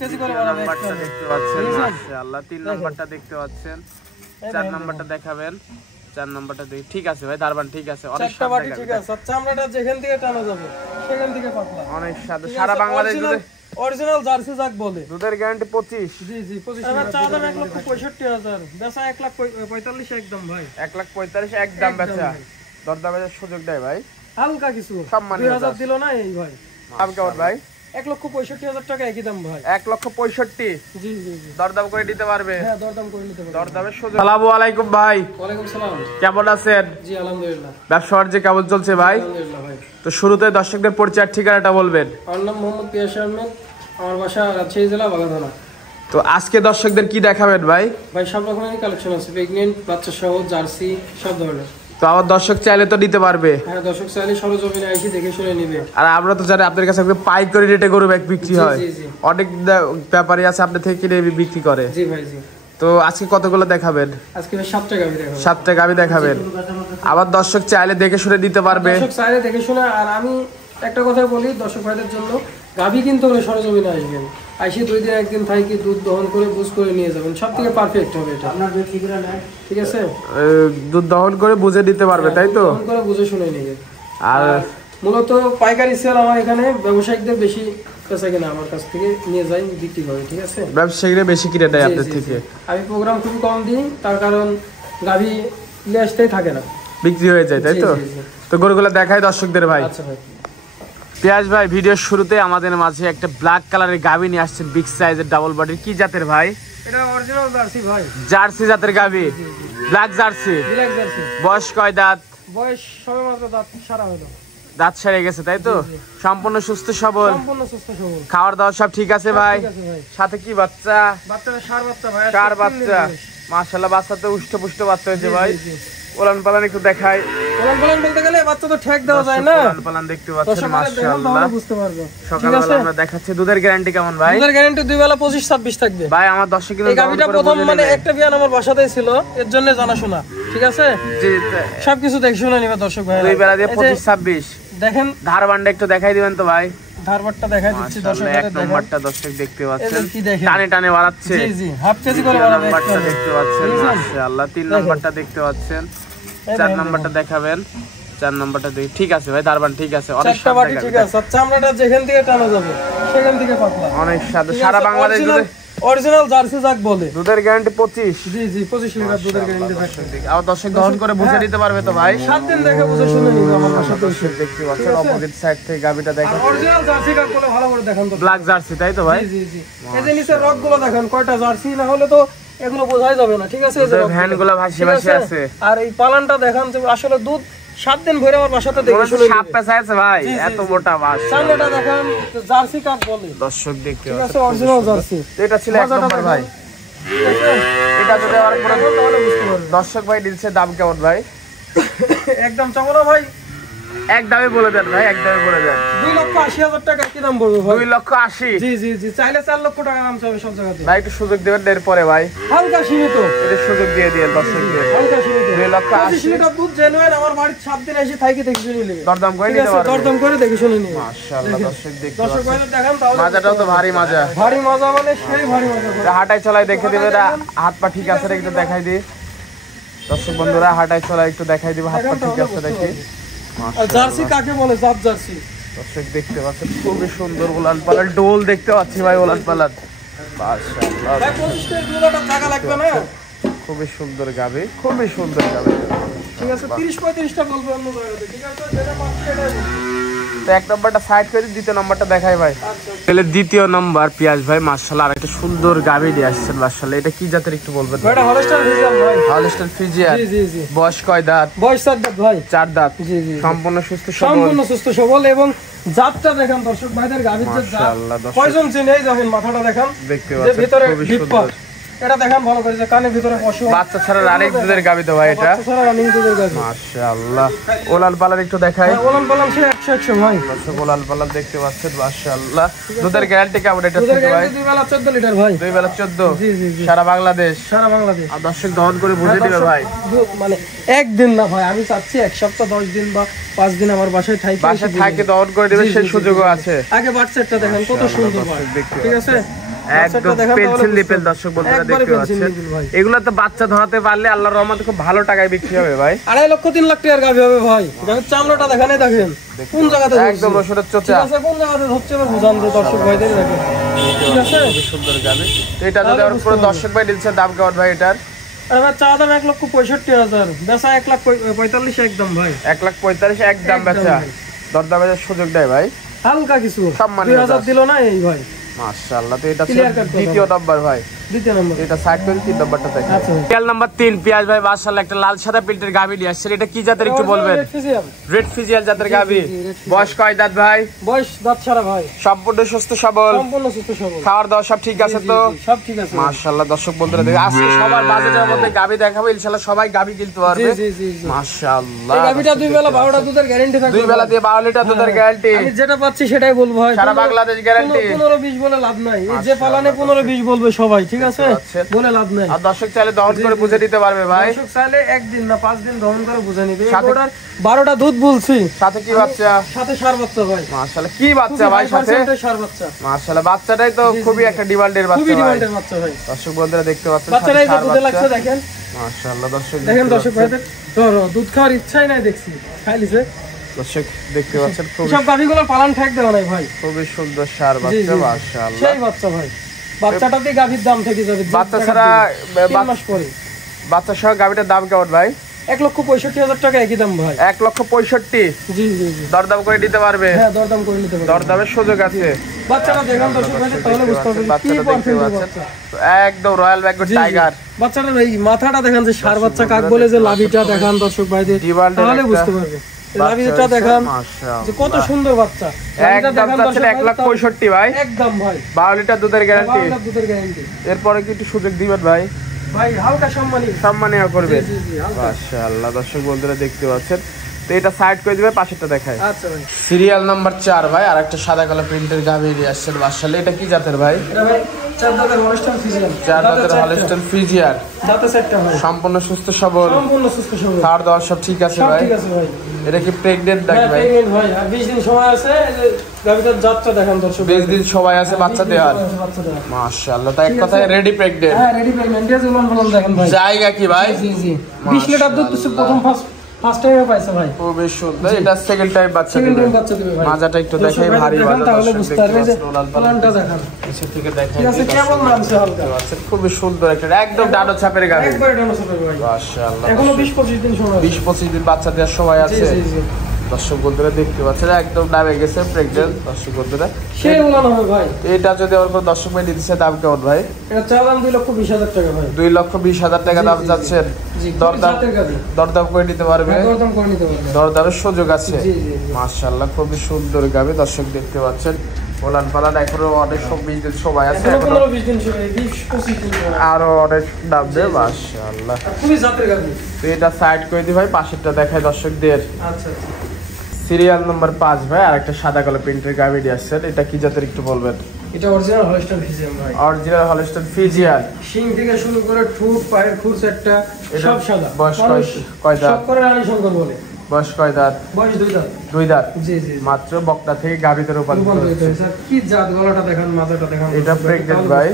KG করে বড় নাম্বারটা দেখতে পাচ্ছেন মাশাআল্লাহ 3 নাম্বারটা দেখতে পাচ্ছেন 4 নাম্বারটা দেখাবেন 4 নাম্বারটা দেখি ঠিক আছে ভাই দারবান ঠিক আছে অনেক স্বাদ বাটি ঠিক আছে চামড়াটা যেখান থেকে টানা যাবে সেখান থেকে পাতলা অনেক স্বাদ সারা বাংলাদেশ দুধে অরিজিনাল জার্সি জাক বলে দুধের গ্যারান্টি 25 জি জি 25 এবার চা দাম 1,65,000 বেচা 1,45,000 একদম ভাই 1,45,000 একদম বেচা দরদামের সুযোগ দেয় ভাই হালকা কিছু 2000 দিল না এই ভাই দাম কেমন ভাই 1,65,000 টাকা একই দাম ভাই 1,65,000 জি জি জি দরদাম করে দিতে পারবে হ্যাঁ দরদাম করে নিতে পারবে দরদামের সুযোগ আসসালামু আলাইকুম ভাই ওয়ালাইকুম সালাম কেমন আছেন জি আলহামদুলিল্লাহ ব্যবসা বাণিজ্য কেমন চলছে ভাই আলহামদুলিল্লাহ ভাই তো শুরুতে দর্শকদের পরিচয় ঠিকানাটা বলবেন আমার নাম মোহাম্মদ পিয়াস আহমেদ আমার বাসা রাজশাহী জেলা বাগাধানা তো আজকে দর্শকদের কি দেখাবেন ভাই ভাই সব রকমেরই কালেকশন আছে প্রেগন্যান্ট বাচ্চা সহ জার্সি সব ধরনের তো আমার দর্শক চাইলে তো নিতে পারবে হ্যাঁ দর্শক চাইলে সরজমিনে এসে দেখে শুনে নিবে আর আমরা তো জানি আপনার কাছে একদম পাইকারি রেটে গরু বিক্রি হয় জি জি অনেক ব্যাপারী আছে আপনার থেকে কিনে বিক্রি করে জি ভাই জি তো আজকে কতগুলো দেখাবেন আজকে 7টা গাভী দেখাবো 7টা গাভী দেখাবেন আবার দর্শক চাইলে দেখে শুনে দিতে পারবে দর্শক চাইলে দেখে শুনে আর আমি একটা কথা বলি দর্শক ভাইদের জন্য গাভী কিনতে হলে সরজমিনে আসবেন আইসে 2 দিন একদিন থাকি দুধ দহন করে বুঝ করে নিয়ে যাবেন সবথেকে পারফেক্ট হবে এটা আপনার দুধ ঠিক না ঠিক আছে দুধ দহন করে বুঝে দিতে পারবে তাই তো দহন করে বুঝে শুনে নিবে আর মূলত পাইকারি সেল আমার এখানে ব্যবসায়িকদের বেশি পেশা কিনা আমার কাছ থেকে নিয়ে যাই বিক্রি করে ঠিক আছে ব্যবসায়ীরা বেশি কিনে দেয় আপনার থেকে আমি প্রোগ্রাম খুব কম দিই তার কারণ গাভী নিয়ে আসতেই থাকে না বিক্রি হয়ে যায় তাই তো তো গরুগুলো দেখাই দর্শকদের ভাই আচ্ছা ভাই পিয়াজ ভাই ভিডিওর শুরুতে আমাদের মাঝে একটা ব্ল্যাক কালারের গাভী নিয়ে আসছেন বিগ সাইজের ডাবল বডির কি জাতের ভাই এটা অরিজিনাল জার্সি ভাই জার্সি জাতের গাভী ব্ল্যাক জার্সি ব্ল্যাক জার্সি বয়স কয় দাঁত বয়স সবেমাত্র দাঁত সারা হলো দাঁত সেরে গেছে তাই তো সম্পূর্ণ সুস্থ সবল সম্পূর্ণ সুস্থ সবল খাওয়ার দাওয়া সব ঠিক আছে ভাই ঠিক আছে ভাই সাথে কি বাচ্চা বাচ্চাটা সার বাচ্চা ভাই কার বাচ্চা মাশাআল্লাহ বাচ্চা তো উষ্টপুষ্ট বাচ্চা হয়েছে ভাই ওলান পালান একটু দেখাই ওলান পালান বলতে গেলে বাচ্চা তো ঠেক দেওয়া যায় না ওলান পালান দেখতে পাচ্ছেন মাশাআল্লাহ বুঝতে পারবে সকালবেলা আমরা দেখাচ্ছি দুধের গ্যারান্টি কেমন ভাই দুধের গ্যারান্টি 2 বেলা 25-26 থাকবে ভাই আমার 10 কিলো এই গাবিটা প্রথম মানে একটা বিয়ান আমার বাসাতেই ছিল এর জন্য জানা শোনা ঠিক আছে জি সবকিছু দেখে শুনে নিবে দর্শক ভাই 2 বেলা দিয়ে 25-26 দেখেন ধারবান্ডা একটু দেখাই দিবেন তো ভাই ধারবাটটা দেখাই দিচ্ছি দর্শকদের এক নম্বরটা দর্শক দেখতে পাচ্ছেন কি দেখেন টানে টানে বাড়াচ্ছে জি জি হাফ কেজি করে বড় নাম্বারটা দেখতে পাচ্ছেন মাশাআল্লাহ 3 নাম্বারটা দেখতে পাচ্ছেন 4 নাম্বারটা দেখাবেন 4 নাম্বারটা দেখি ঠিক আছে ভাই দারবান ঠিক আছে অনেক স্বাদ বাটি ঠিক আছে চামড়াটা যেখান থেকে টানা যাবে সেখান থেকে পাতলা অনেক স্বাদ সারা বাংলাদেশ দুধে অরিজিনাল জার্সি জাক বলে দুধের গ্যারান্টি 25 জি জি 25 লিটার দুধের গ্যারান্টি থাকে আর দর্শক দহন করে বুঝে দিতে পারবে তো ভাই 7 দিন দেখে বুঝে শুনে নিবে আমার বাসাতে এসে দেখতে পাচ্ছেন অপোজিট সাইড থেকে গাবিটা দেখেন অরিজিনাল জার্সি কাক বলে ভালো করে দেখান তো ব্ল্যাক জার্সি তাই তো ভাই জি জি এই যে নিচে রগগুলো দেখেন কয়টা জার্সি না হলে তো এগুলো বোঝাই যাবে না ঠিক আছে এই যে ভ্যানগুলো ভাসি ভাসি আছে আর এই পালানটা দেখান যে আসলে দুধ 7 দিন ভরে আমার বাসাতে দেখে শুনে সাপ পেঁচা আছে ভাই এত মোটা মাছ সামনেটা দেখেন জার্সি কাক বলে দর্শক দেখতে ঠিক আছে অরিজিনাল জার্সি এটা ছিল এক নম্বর ভাই এটা যদি আবার পুরো তাহলে বুঝতে পারবেন দর্শক ভাই দিচ্ছে দাম কেমন ভাই একদম চাবো ভাই এক দামে বলে দেন ভাই এক দামে বলে দেন 2,80,000 টাকা কি দাম বলবো ভাই 2,80,000 জি জি জি চাইলে 4 লক্ষ টাকা দাম চাবে সব জায়গাতে ভাই একটু সুযোগ দিবেন এর পরে ভাই হালকা সীমিত এটা সুযোগ দিয়ে দিয়েন দর্শকদের হালকা সীমিত 2,80,000 লিটার দুধ জেনুইন আমার বাড়ির 7 দিন এসে থাকি দেখে শুনে নিবে দরদাম করে নিতে পারবেন দরদাম করে দেখে শুনে নিবে মাশাআল্লাহ দর্শক দেখতে দর্শক ভাই দেখেন তাহলে মাজাটাও তো ভারী মাজা ভারী মজা মানে সেই ভারী মজা হাঁটাই চলাই দেখে দিবে হাত পা ঠিক আছে একটু দেখাই দিই দর্শক বন্ধুরা হাঁটাই চলাই একটু দেখাই দিব হাত পা ঠিক আছে দেখি আর জার্সি কাকে বলে জাত জার্সি দর্শক দেখতে পাচ্ছেন খুবই সুন্দর ওলান পালান ডোল দেখতে পাচ্ছি ভাই ওলান পালান মাশাআল্লাহ ভাই 25 টাকা দুধটা টাকা লাগবে না খুবই সুন্দর গাবে খুবই সুন্দর গাবে ঠিক আছে 30-35 টা বলবো অন্য জায়গাতে ঠিক আছে যেটা পাচ্ছি এটাই তো এক নম্বরটা সাইড করে দ্বিতীয় নম্বরটা দেখাই ভাই তাহলে দ্বিতীয় নম্বর পিয়াজ ভাই মাশাআল্লাহ আর একটা সুন্দর গাবে দিয়ে আসছেন মাশাআল্লাহ এটা কি জাতের একটু বলবেন এটা হলস্টাইন ফ্রিজিয়ান ভাই হলস্টাইন ফ্রিজিয়ান জি জি জি বয়স কয় দাঁত বয়স 4 দাঁত ভাই 4 দাঁত জি জি সম্পূর্ণ সুস্থ সবল সম্পূর্ণ সুস্থ সবল এবং জাতটা দেখেন দর্শক ভাইদের গাভীর যে জাত কয়জন চিনেই যাবেন মাথাটা দেখেন দেখতে পাচ্ছেন ভিতরে খুবই ডিপ্পা সুন্দর এটা দেখেন ভালো করে যে কানের ভিতরে পশু বাচ্চা ছাড়া রানিং দুধের গাবি তো ভাই এটা বাচ্চা ছাড়া রানিং দুধের গাভী মাশাআল্লাহ ওলান পালান একটু দেখাই ওলান পালান সে 100 ভাই দর্শক ওলান পালান দেখতে পাচ্ছেন মাশাআল্লাহ দুধের গ্যারান্টি কেমন এটা দুধের থেকে ভাই গ্যারান্টি 2 বেলা 14 লিটার ভাই 2 বেলা 14 জি জি জি সারা বাংলাদেশ আর দর্শক দহন করে বুঝে দিবে ভাই মানে একদিন না ভাই আমি চাচ্ছি এক সপ্তাহ 10 দিন বা 5 দিন আমার বাসায় থাকে দহন করে দিবে সেই সুযোগও আছে আগে বাচ্চাটা দেখেন কত সুন্দর ভাই ঠিক আছে একদম পেন্সিল লিপেল দর্শক বন্ধুরা দেখতে পাচ্ছেন। এগুলা তো বাচ্চা ধরাতে পারলে আল্লাহর রহমতে খুব ভালো টাকায় বিক্রি হবে ভাই। 2.5 লক্ষ 3 লাখ টাকার গাভী হবে ভাই। গাভীর চামড়াটা দেখেন কোন জায়গাতে একদম রসুনের চোচা আছে, কোন জায়গাতে হচ্ছে এবার বুঝান যে দর্শক ভাইদের দেখেন। ঠিক আছে, খুব সুন্দর গাভী। তো এটা যদি আর পুরো দর্শক ভাই দিচ্ছে দাম কেমন ভাই এটার? আরে ভাই চা দাম 1,65,000, বেচা 1,45,000 একদম ভাই। 1,45,000 একদম বেচা, দরদামের সুযোগ দেয় ভাই হালকা কিছু সম্মানীয় 2000 দিল না এই ভাই। মাশাআল্লাহ। তো এটা দ্বিতীয় নাম্বার ভাই, দ্বিতীয় নম্বর। এটা সাইড করে 3 নাম্বারটা দেখেন। আচ্ছা তেল নাম্বার 3 পিয়াজ ভাই মাশাআল্লাহ একটা লাল সাদা প্রিন্টের গাভী নিয়ে আসছে। এটা কি জাতের একটু বলবেন? রেড ফিজিয়াল জাতের গাভী। বয়স কয় দাঁত ভাই? বয়স দাঁত ছাড়া ভাই, সম্পূর্ণ সুস্থ সবল, সম্পূর্ণ সুস্থ সবল, খাওয়ার দাওয়া সব ঠিক আছে তো? সব ঠিক আছে মাশাআল্লাহ। দর্শক বন্ধুরা দেখে আজকে সবার বাজেটের মধ্যে গাভী দেখাবো, ইনশাআল্লাহ সবাই গাভী কিনতে পারবে। জি জি জি মাশাআল্লাহ। এই গাভীটা 2 বেলা 12টা দুধের গ্যারান্টি থাকবে। 2 বেলা দিয়ে 12 লিটার দুধের গ্যারান্টি। আমি যেটা পাচ্ছি সেটাই বলবো ভাই, সারা বাংলাদেশ গ্যারান্টি। 15-20 বলে লাভ নাই, এই যে পালানে 15-20 বলবে সবাই, ঠিক আছে, বলে লাভ নাই। আর দর্শক চাইলে দহন করে বুঝে দিতে পারবে ভাই। দর্শক চাইলে একদিন না 5 দিন দহন করে বুঝে নিবে। ওটার 12টা দুধ বলছি, সাথে কি বাচ্চা? সাথে সার বাচ্চা ভাই। মাশাআল্লাহ কি বাচ্চা ভাই সাথে? সার বাচ্চা। মাশাআল্লাহ বাচ্চাটাই তো খুবই একটা ডিমান্ডের বাচ্চা খুবই ভাই। ডিমান্ডের বাচ্চা ভাই। দর্শক বন্ধুরা দেখতে পাচ্ছেন বাচ্চাটাই তো দুধে লাগছে দেখেন। মাশাআল্লাহ দর্শক দেখেন দর্শক ভাইদের ধরো দুধ খাওয়ার ইচ্ছাই নাই দেখছি, খাইলিছে। দর্শক দেখতে পাচ্ছেন সব গাভীগুলো পালান ঠেক দেওয়া নাই ভাই, খুবই সুন্দর সার বাচ্চা মাশাআল্লাহ। সেই বাচ্চা ভাই, বাচ্চাটাতে গাভীর দাম থেকে যাবে বাচ্চা ছাড়া 3 মাস পরে। বাচ্চা সহ গাভীটার দাম কেমন ভাই? 1,65,000 টাকা একই দাম ভাই। 1,65,000। জি জি জি, দরদাম করে দিতে পারবে? হ্যাঁ দরদাম করে নিতে পারবে। দরদামের সুযোগ আছে। বাচ্চাটা দেখেন দর্শক ভাইদের তাহলে বুঝতে পারবেন কি বাচ্চাটা দেখতে পারফেক্ট পাচ্ছেন বাচ্চা। একদম রয়্যাল বেঙ্গল টাইগার। বাচ্চাটার এই মাথাটা দেখেন যে সার বাচ্চা কাক বলে, যে লাভিটা দেখান দর্শক ভাইদের তাহলে বুঝতে পারবে। লাভিটা দেখান যে কত সুন্দর বাচ্চা। একদম চাচ্ছেন 1,65,000 ভাই, একদম ভাই 12 লিটার দুধের গ্যারান্টি। 12 লিটার দুধের গ্যারান্টি। এরপরে কি একটু সুযোগ দিবেন ভাই? ভাই হালকা সম্মানীয় করবে। জি জি হালকা। মাশাআল্লাহ দর্শক বন্ধুরা দেখতে পাচ্ছেন। তো এটা সাইড করে দিবে, পাশেরটা দেখায়। আচ্ছা ভাই, সিরিয়াল নাম্বার 4 ভাই আর একটা সাদা কালো প্রিন্টের গাভী নিয়ে আসছেন মাশাআল্লাহ। এটা কি জাতের ভাই? এটা ভাই 4 দাঁতের হলস্টাইন ফ্রিজিয়ান। 4 দাঁতের হলস্টাইন ফ্রিজিয়ান, দাঁতে সেটটা ভাই, সম্পূর্ণ সুস্থ সবল, সম্পূর্ণ সুস্থ সবল, খাওয়ার দাওয়া সব ঠিক আছে সব ভাই? ঠিক আছে ভাই। এটা কি প্রেগন্যান্ট নাকি ভাই? প্রেগন্যান্ট ভাই, আর 20 দিন সময় আছে। এই যে গাভীটার জাতটা দেখেন দর্শক, 20 দিন সময় আছে বাচ্চা দেওয়ার। বাচ্চা দেওয়ার। মাশাআল্লাহ। তাই এক কথায় রেডি প্রেগন্যান্ট। হ্যাঁ রেডি প্রেগন্যান্ট। এই যে উলান দেখেন ভাই, জায়গা কি ভাই? জি জি 20 লিটার দুধ প্রথম ফার্স্ট টাইমে পাইছে ভাই। খুবই সুন্দর। এটা সেকেন্ড টাইম বাচ্চা সেকেন্ড দিবে। টাইম বাচ্চা দিবে ভাই। মাজাটা একটু দেখাই, ভারী মাজা তাহলে বুঝতে পারবে যে প্লানটা দেখান। নিচে থেকে দেখাই। ঠিক আছে, কেমন নামছে হালকা। খুবই সুন্দর একটা একদম ডানো ছাপের গাভী। একবারে ডানোসরের ভাই। মাশাআল্লাহ। এখনো 20-25 দিন সময় আছে। 20-25 দিন বাচ্চা দেওয়ার সময় আছে। জি জি জি। দর্শক বন্ধুরা দেখতে পাচ্ছেন একদম নামে গেছে প্রেগন্যান্ট। দর্শক বন্ধুরা সেই উলান হবে ভাই। এটা যদি আমার কোনো দর্শক ভাই দিচ্ছে দাম কেমন ভাই? এটা চা দাম 2,20,000 টাকা ভাই। 2,20,000 টাকা দাম যাচ্ছেন। দরদাম করে নিতে পারবে? দরদাম করে নিতে পারবে, দরদামের সুযোগ আছে। জি জি। মাশাআল্লাহ খুবই সুন্দর গাভী। দর্শক দেখতে পাচ্ছেন ওলান পালান এখনো অনেক 20 দিন সময় আছে, এখনো এখনো 15-20 দিন সময়, 20-25 দিন সময়। আরো অনেক দাম দেবে। মাশাআল্লাহ। খুবই জাতের গাভী। তো এটা সাইড করে দি ভাই, পাশেরটা দেখায় দর্শকদের। আচ্ছা আচ্ছা। সিরিয়াল নাম্বার 5 ভাই আর একটা সাদা কালো প্রিন্টের গাভী নিয়ে আসছেন। এটা কি জাতের একটু বলবেন? এটা অরিজিনাল হলস্টাইন ফ্রিজিয়ান ভাই। Original Holstein Friesian. শিং থেকে শুরু করে ঠুট পায়ের খুর সেটটা সব সাদা। বয়স কয় দাঁত? সব করে রানী শঙ্কর বলে। বয়স কয় দাঁত? বয়স 2 দাঁত। 2 দাঁত। জি জি। মাত্র বকনা থেকে গাভীতে রূপান্তরিত হয়েছে। কি জাত, গলাটা দেখান, মাথাটা দেখান। এটা প্রেগন্যান্ট ভাই?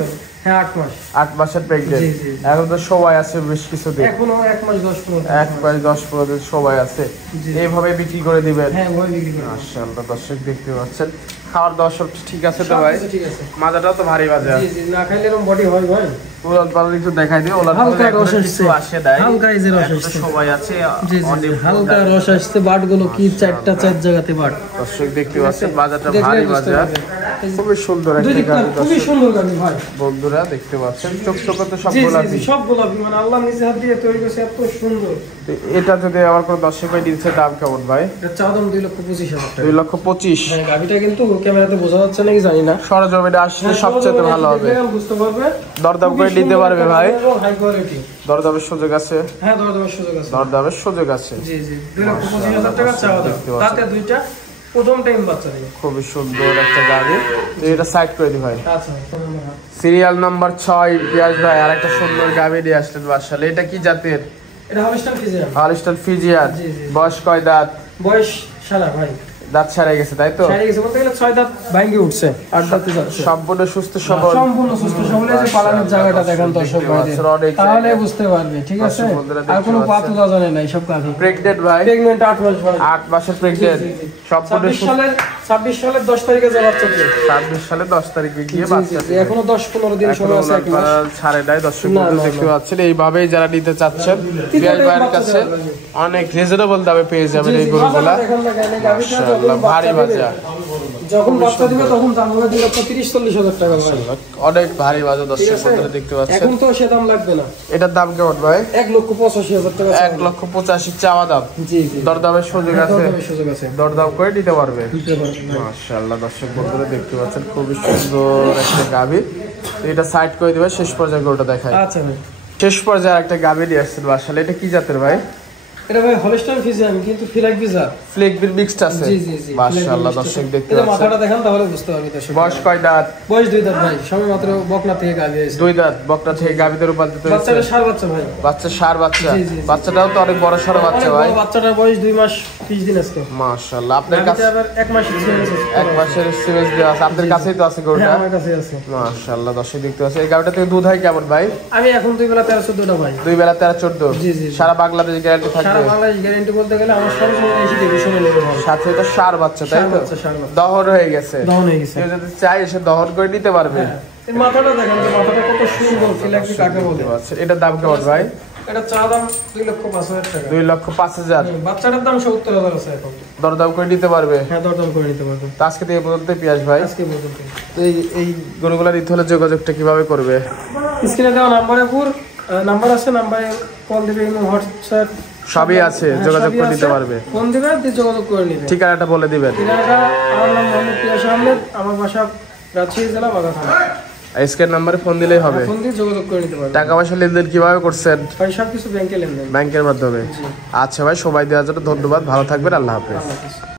হ্যাঁ 8 মাস। 8 মাসের প্রেগন্যান্ট। জি জি। এখন তো সময় আছে বেশ কিছু দিন। এখনো 1 মাস 10-15 দিন। 1 মাস 10-15 দিন সময় আছে। জি। এইভাবে বিক্রি করে দিবেন? হ্যাঁ ওই বিক্রি করে। মাশাআল্লাহ দর্শক দেখতে পাচ্ছেন। খাওয়ার দাওয়ার সব ঠিক আছে তো ভাই? সব কিছু ঠিক আছে। মাজাটাও তো ভারী বাজে। জি জি, না খাইলে এরকম বডি হয় ভাই। ওলান পালান একটু দেখাই দিও। ওলান হালকা পালান রস কিছু আসছে, আসে দেয়। হালকা এই যে রস এখন তো আসছে। সময় আছে জি জি, অনেক হালকা রস আসছে। বাটগুলো কি 4 জায়গাতে বাট। দর্শক দেখতে পাচ্ছেন বাজারটা দেখলে ভারী বুঝতে বাজার। পারবেন। খুবই সুন্দর দুই একটা দিকটা গাভী খুবই দর্শক সুন্দর গাভী ভাই। বন্ধুরা দেখতে পাচ্ছেন। চোখ তো সব জি জি গোলাপি। জি, সব গোলাপি, মানে আল্লাহ নিজে হাত দিয়ে তৈরি করেছে, এত সুন্দর। তো এটা যদি আমার কোনো দর্শক ভাই দিচ্ছে দাম কেমন ভাই? এটা চা দাম 2,25,000 টাকা। 2,25,000। হ্যাঁ গাভীটা কিন্তু ক্যামেরাতে বোঝা যাচ্ছে নাকি জানি না। সরজমিনে আসলে সবচেয়ে ভালো হবে। বুঝতে পারবে। দরদাম করে নিতে পারবে ভাই? High quality. দরদামের সুযোগ আছে? হ্যাঁ দরদামের সুযোগ আছে। দরদামের সুযোগ আছে। জি জি, 2,25,000 টাকা চা দাম। তাতে দুইটা প্রথম টাইম বাচ্চা দিবে। খুবই সুন্দর একটা গাড়ি। তো এটা সাইড করে দি ভাই। আচ্ছা। সিরিয়াল নাম্বার 6 পিয়াজ ভাই আর একটা সুন্দর গাভী নিয়ে আসলেন মাশাআল্লাহ। এটা কি জাতের? এটা হলস্টাইন ফ্রিজিয়ান। Holstein Friesian. জি জি। বয়স কয় দাঁত? বয়স সারা ভাই। দাঁত সারে গেছে তাই তো? সারে গেছে বলতে গেলে 6 দাঁত ভাঙে উঠছে, 8 দাঁতে যাচ্ছে। সম্পূর্ণ সুস্থ সবল, সম্পূর্ণ সুস্থ সবল। এই যে পালানোর জায়গাটা দেখেন দর্শক ভাইদের, তাহলে বুঝতে পারবে। ঠিক আছে, আর কোনো পাতু দাজনে নাই, সব গাভী। প্রেগন্যান্ট ভাই? প্রেগন্যান্ট 8 মাস ভাই। 8 মাসের প্রেগন্যান্ট। সম্পূর্ণ 26 সালের 10 তারিখে যে বাচ্চা দিবে। 26 সালের 10 তারিখে গিয়ে বাচ্চা দিবে। এখনো 10-15 দিন সময় আছে, 1 মাস ছাড়ে নাই। দর্শক বন্ধু দেখতে পাচ্ছেন, এইভাবেই যারা নিতে চাচ্ছেন পিয়াজ ভাইয়ের কাছে অনেক রিজনেবল দামে পেয়ে যাবেন এই গরুগুলা। মাশাআল্লাহ, ভারী বাজার। যখন বাচ্চা দিবে তখন দাম হবে 2,30-40 হাজার টাকা ভাই। অনেক ভারী বাজার দর্শক বন্ধুরা দেখতে পাচ্ছেন। এখন তো সে দাম লাগবে না। এটার দাম কেমন ভাই? 1,85,000 টাকা। 1,85,000 চাওয়া দাম। জি জি, দরদামের সুযোগ আছে, সুযোগ আছে, দরদাম করে নিতে পারবে। দিতে পারবে। মাশাআল্লাহ দর্শক বন্ধুরা দেখতে পাচ্ছেন, খুবই সুন্দর একটা গাভী। এটা সাইড করে দিবে, শেষ পর্যায়ে গরুটা দেখায়। আচ্ছা ভাই, শেষ পর্যায়ে একটা গাভী নিয়ে আসছেন মাশাআল্লাহ। এটা কি জাতের ভাই? এটা ভাই হলস্টাইন ফ্রিজিয়ান, কিন্তু ফ্ল্যাগ বিজার। ফ্লেক বিল মিক্সড আছে। জি জি জি, মাশাআল্লাহ দর্শক দেখতে এটা পাচ্ছেন। মাথাটা দেখেন তাহলে বুঝতে পারবে দর্শক। বয়স কয় দাঁত? বয়স 2 দাঁত ভাই, সবে মাত্র বকনা থেকে গাভী হয়েছে। 2 দাঁত বকনা থেকে গাভীতে রূপান্তরিত হয়েছে। বাচ্চাটা ষাঁড় বাচ্চা ভাই। বাচ্চা ষাঁড় বাচ্চা। জি, জি, জি। বাচ্চাটাও তো অনেক বড় সড়ো বাচ্চা ভাই। বাচ্চাটার বয়স 2 মাস 20 দিন আজকে। মাশাআল্লাহ, আপনার কাছে আবার 1 মাস এক্সপেরিয়েন্স আছে। 1 মাসের সিরিজ দেওয়া আছে, আপনার কাছেই তো আছে গরুটা। হ্যাঁ, আমার কাছে আছে। মাশাআল্লাহ দর্শক দেখতে পাচ্ছেন, এই গাভীটা থেকে দুধ হয় কেমন ভাই? আমি এখন 2 বেলা 13-14টা ভাই। 2 বেলা 13-14। জি, জি। সারা বাংলাদেশ গ্যারান্টি সারা থাকবে। বাংলাদেশ গ্যারান্টি বলতে গেলে আমার সবসময় এসে দেখে শুনে নেবে ভাই। সাথে এটা ষাঁড় বাচ্চা তাই ষাঁড় তো? বাচ্চা, ষাঁড় বাচ্চা। দহন হয়ে গেছে। দহন হয়ে গেছে। কেউ যদি চায় এসে দহন করে নিতে পারবে। হ্যাঁ, এই মাথাটা দেখেন, যে মাথাটা কত সুন্দর, ফ্ল্যাগ কাকে বলে। আচ্ছা, এটার দাম কেমন ভাই? এটা চা দাম 2,05,000 টাকা। 2,05,000। বাচ্চাটার দাম 70,000 আছে এখন। দরদাম করে নিতে পারবে। হ্যাঁ, দরদাম করে নিতে পারবে তো আজকে থেকে বলতে পিয়াস ভাই, আজকে পর্যন্ত। তো এই গরুগুলা নিতে হলে যোগাযোগটা কিভাবে করবে? স্ক্রিনে দেওয়া নাম্বার আছে, নাম্বারে কল দিবে, হোয়াটসঅ্যাপ সবই আছে, যোগাযোগ করে নিতে পারবে। ফোন দিবে, দিয়ে যোগাযোগ করে নিবে। ঠিকানাটা বলে দিবেন। ঠিকানাটা, আমার নাম মোহাম্মদ পিয়াস আহমেদ, আমার বাসা রাজশাহী জেলা বাঘা থানা। স্ক্যান নাম্বারে ফোন দিলেই হবে। ফোন দিয়ে যোগাযোগ করে নিতে পারবে। টাকা পয়সা লেনদেন কিভাবে করছেন? ভাই সবকিছু ব্যাংকে লেনদেন। ব্যাংকের মাধ্যমে। আচ্ছা ভাই, সময় দেওয়ার জন্য ধন্যবাদ, ভালো থাকবেন, আল্লাহ হাফেজ। আল্লাহ হাফেজ।